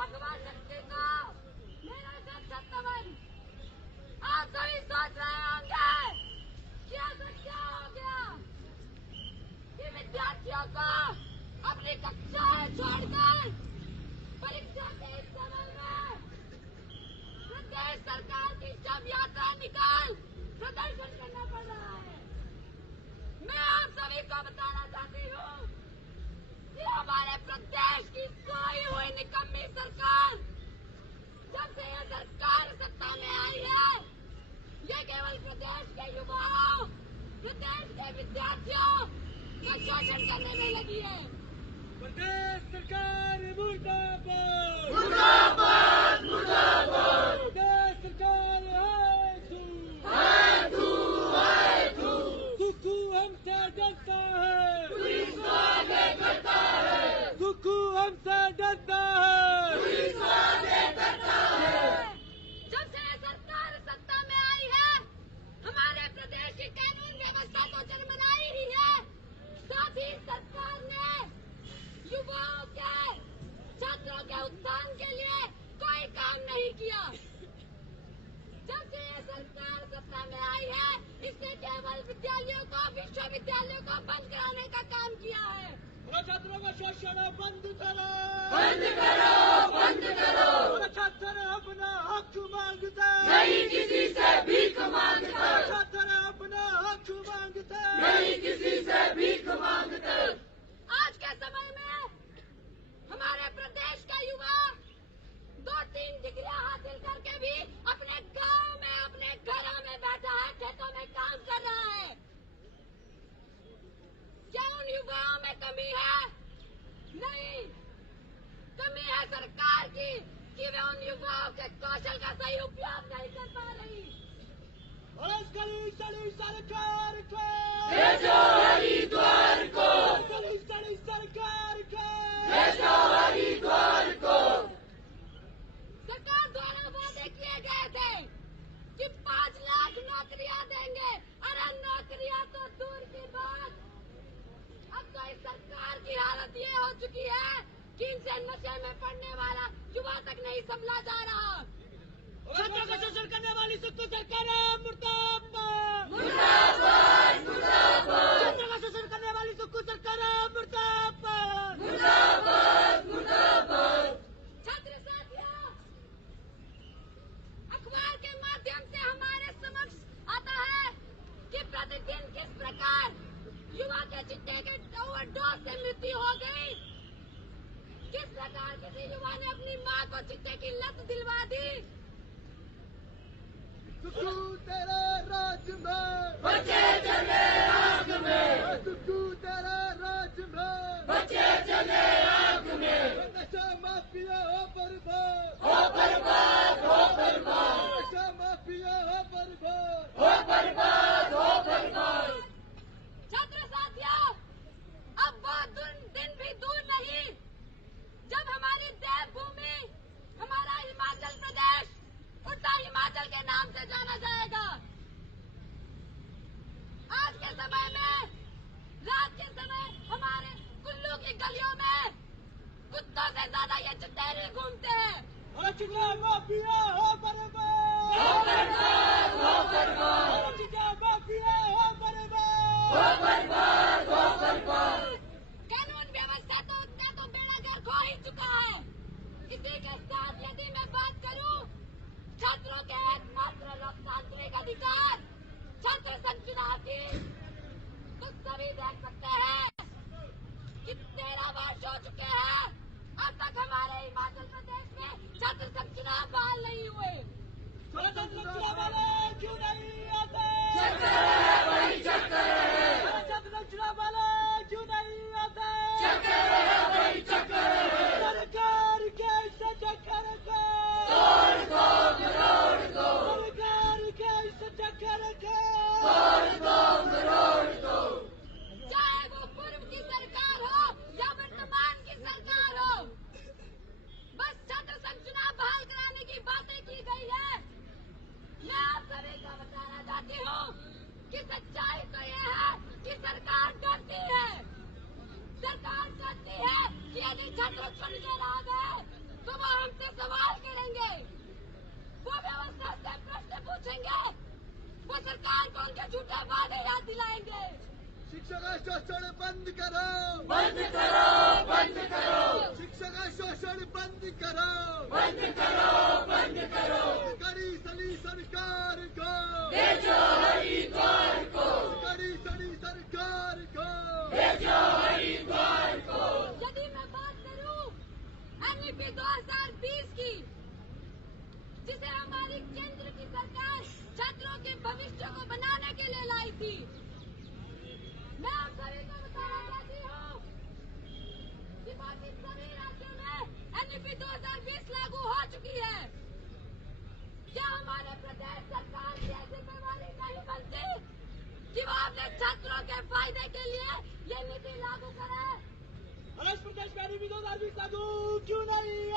भगवान शक्ति का मेरा छत्ता बंद। आप सभी सोच रहे होंगे कि ऐसा क्या हो गया कि विद्यार्थियों को अपनी कक्षाएं छोड़कर परीक्षा के इस समय में प्रदेश सरकार की जब यात्रा निकाल प्रदर्शन करना पड़ रहा है। मैं आप सभी को बताना चाहती हूँ कि हमारे प्रदेश की सोई हुई निकम्मी सरकार, जब से यह सरकार सत्ता में आई है, ये केवल प्रदेश के युवाओं, प्रदेश के विद्यार्थियों का शोषण करने में लगी है। प्रदेश सरकार मुर्दाबाद, मुर्दाबाद, मुर्दाबाद। प्रदेश सरकार है तू। कुकू हमसे डरता है, पुलिस वाले करता है, कुकू हमसे डरता है, पुलिस वाले करता है। जब से सरकार सत्ता में आई है, हमारे प्रदेश की कानून व्यवस्था तो चरमराई ही है, साथ ही सरकार ने युवाओं के, छात्रों के उत्थान के लिए कोई काम नहीं किया। जब से ये सरकार सत्ता में आई है, इसने केवल विद्यालयों को, विश्वविद्यालयों को बंद कराने का काम किया है। छात्रों का शोषण बंद करो, बंद करो, बंद करो। छात्र अपना हक मांगते नहीं किसी से भीख मांगते, छात्र अपना हक मांगते नहीं किसी से भीख मांगते। आज के समय में हमारे प्रदेश का युवा 2-3 डिग्रियां हासिल करके भी अपने गांव में, अपने घरों में बैठा है, खेतों में काम कर रहा है। क्या उन युवाओं में कमी है? नहीं, कमी है सरकार की कि वे उन युवाओं के कौशल का सही उपयोग नहीं कर पा रही। और इस कड़ी सड़ी सरकार को भेजो हरिद्वार को, कड़ी सड़ी सरकार को भेजो हरिद्वार को। सरकार द्वारा वादे किए गए थे कि 5 लाख नौकरियां देंगे। अरे नौकरियां तो दूर की बात, अब तो इस सरकार की हालत ये हो चुकी है कि इनसे नशे में पड़ने वाला युवा तक नहीं संभला जा रहा। छात्रों का शोषण करने वाली सुक्कू सरकार है मुर्दाबाद, मुर्दाबाद, मुर्दाबाद, छात्रों का शोषण करने वाली सुक्कू सरकार है मुर्दाबाद, मुर्दाबाद, मुर्दाबाद। छात्र साथियों, अखबार के माध्यम से हमारे समक्ष आता है कि प्रतिदिन किस प्रकार युवा के चिट्टे के ओवरडोज से मृत्यु हो गई, किस प्रकार किसी युवा ने अपनी मां को चिट्टे की लत दिलवा दी। सुक्कू तेरे राज में बच्चे चले आग में, सुक्कू तेरे राज में बच्चे चले आग में। नशा माफिया हो बर्बाद, हो बर्बाद, हो बर्बाद, नशा माफिया हो बर्बाद, हो बर्बाद, हो बर्बाद। छात्र साथियों, अब वो दिन भी दूर नहीं जब हमारी देवभूमि, हमारा हिमाचल प्रदेश उत्तर हिमाचल के नाम से जाना जाएगा। आज के समय में, रात के समय हमारे कुल्लू की गलियों में कुत्तों से ज्यादा ये चुटेरे घूमते हैं। और चिट्टा माफिया हो बर्बाद, हो बर्बाद, हो बर्बाद, और चिट्टा माफिया हो बर्बाद, हो बर्बाद, हो बर्बाद। कानून व्यवस्था तो उतना तो बेड़ागर खो ही चुका है। इसी के साथ यदि मैं बात करूं छात्रों के एकमात्र लोकतांत्रिक अधिकार छात्र संघ चुनाव की, तो सभी देख सकते हैं कि 13 वर्ष हो चुके हैं, अब तक हमारे हिमाचल प्रदेश में छात्र संघ चुनाव बहाल नहीं हुए। स्वतंत्र वाले क्यों नहीं आते, चक्कर है भाई, चक्कर है, स्वतंत्र चुनाव वाले क्यों नहीं आते, चक्कर है भाई, चक्कर है। सरकार कैसे चक्कर को तोड़ दो, मरोड़ दो, सरकार कैसे चक्कर को तोड़ दो, मरोड़ दो। चाहे वो पूर्व की सरकार हो या वर्तमान की सरकार हो, बस छात्र संघ चुनाव बहाल कराने की बातें की गई है। मैं आप सभी को बताना चाहती हूँ कि सच्चाई तो यह है कि सरकार डरती है। सरकार चाहती है कि यदि छात्र चुन कर आ गए तो वो हमसे सवाल करेंगे, वो व्यवस्था से प्रश्न पूछेंगे, वो सरकार को उनके झूठे वादे याद दिलाएंगे। शिक्षक शोषण बंद करो, बंद करो, बंद करो, शिक्षक शोषण बंद करो, बंद करो, बंद करो। कड़ी सड़ी सरकार को भेजो हरिद्वार को, कड़ी सड़ी सरकार को भेजो हरिद्वार को। यदि मैं बात करूं NEP 2020 की, जिसे हमारी केंद्र की सरकार छात्रों के भविष्य को बनाने के लिए लाई थी, मैं आप सभी को बताना चाहती हूँ कि बाकी सभी राज्यों में NEP 2020 लागू हो चुकी है। क्या हमारे प्रदेश सरकार की ऐसी बेईमानी नहीं बनती कि वो अपने छात्रों के फायदे के लिए ये नीति लागू करे? महाराष्ट्र प्रदेश में NEP 2020 लागू क्यों नहीं